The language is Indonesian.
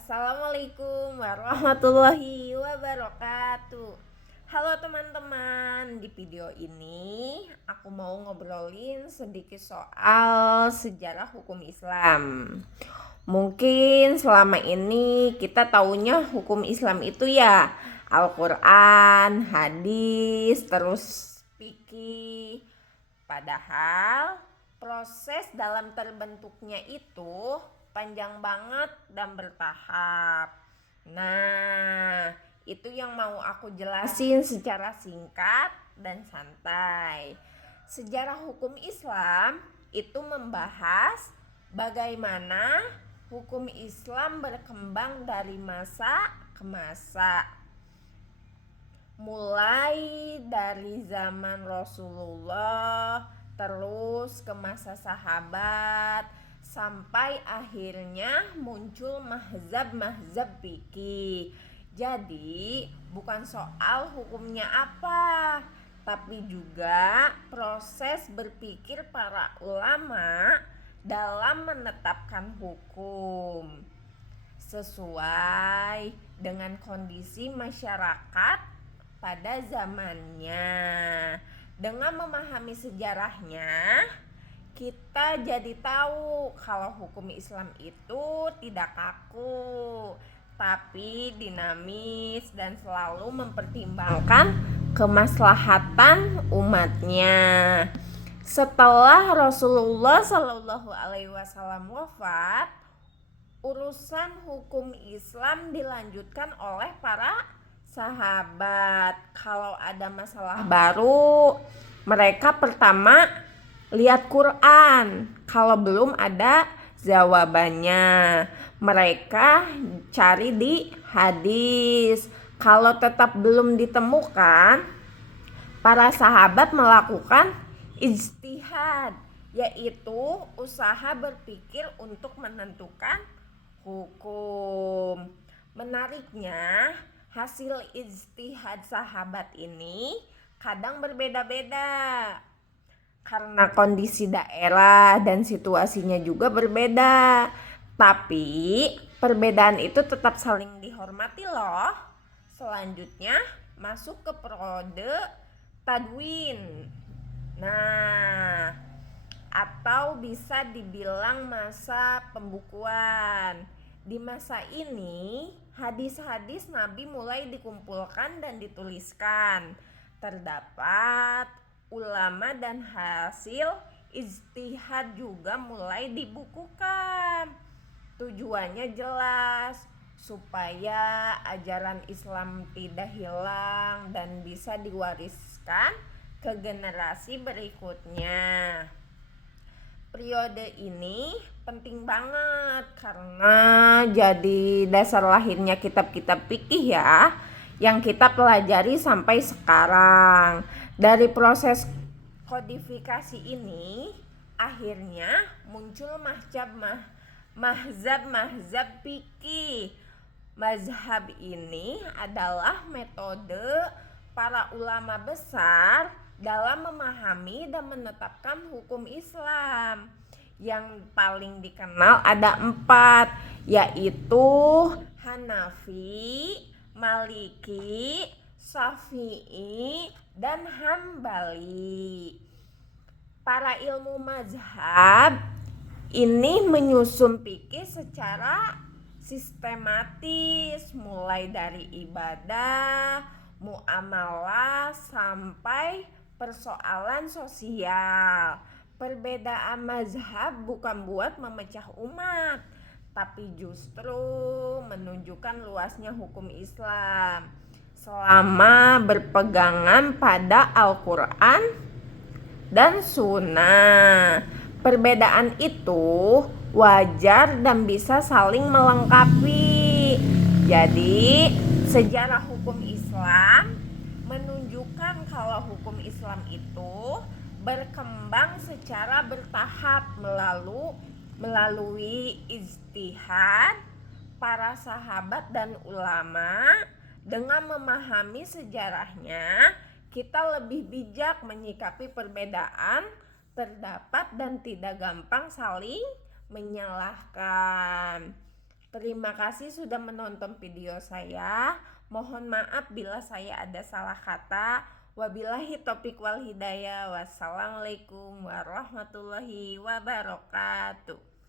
Assalamualaikum warahmatullahi wabarakatuh. Halo teman-teman, di video ini aku mau ngobrolin sedikit soal sejarah hukum Islam. Mungkin selama ini kita taunya hukum Islam itu ya Al-Quran, hadis, terus fikih. Padahal proses dalam terbentuknya itu panjang banget dan bertahap. Nah, itu yang mau aku jelasin secara singkat dan santai. Sejarah hukum Islam itu membahas bagaimana hukum Islam berkembang dari masa ke masa. Mulai dari zaman Rasulullah, terus ke masa sahabat, sampai akhirnya muncul mazhab-mazhab fikih. Jadi bukan soal hukumnya apa, tapi juga proses berpikir para ulama dalam menetapkan hukum sesuai dengan kondisi masyarakat pada zamannya. Dengan memahami sejarahnya, kita jadi tahu kalau hukum Islam itu tidak kaku, tapi dinamis dan selalu mempertimbangkan kemaslahatan umatnya. Setelah Rasulullah Shallallahu Alaihi Wasallam wafat, urusan hukum Islam dilanjutkan oleh para sahabat. Kalau ada masalah baru, mereka pertama lihat Quran. Kalau belum ada jawabannya, mereka cari di hadis. Kalau tetap belum ditemukan, para sahabat melakukan ijtihad, yaitu usaha berpikir untuk menentukan hukum. Menariknya, hasil ijtihad sahabat ini kadang berbeda-beda karena kondisi daerah dan situasinya juga berbeda. Tapi perbedaan itu tetap saling dihormati loh. Selanjutnya masuk ke periode tadwin. Nah, atau bisa dibilang masa pembukuan. Di masa ini, hadis-hadis Nabi mulai dikumpulkan dan dituliskan. Terdapat ulama dan hasil ijtihad juga mulai dibukukan. Tujuannya jelas, supaya ajaran Islam tidak hilang dan bisa diwariskan ke generasi berikutnya. Periode ini penting banget karena jadi dasar lahirnya kitab-kitab fikih ya, yang kita pelajari sampai sekarang. Dari proses kodifikasi ini akhirnya muncul mazhab fikih. Mazhab ini adalah metode para ulama besar dalam memahami dan menetapkan hukum Islam. Yang paling dikenal ada 4, yaitu Hanafi, Maliki, Syafi'i, dan Hambali. Para ilmu mazhab ini menyusun fikih secara sistematis, mulai dari ibadah, muamalah, sampai persoalan sosial. Perbedaan mazhab bukan buat memecah umat, tapi justru menunjukkan luasnya hukum Islam selama berpegangan pada Al-Quran dan Sunnah. Perbedaan itu wajar dan bisa saling melengkapi. Jadi, sejarah hukum Islam menunjukkan kalau hukum Islam itu berkembang secara bertahap melalui ijtihad para sahabat dan ulama. Dengan memahami sejarahnya, kita lebih bijak menyikapi perbedaan terdapat dan tidak gampang saling menyalahkan. Terima kasih sudah menonton video saya. Mohon maaf bila saya ada salah kata. Wabillahi taufiq wal hidayah. Wassalamualaikum warahmatullahi wabarakatuh.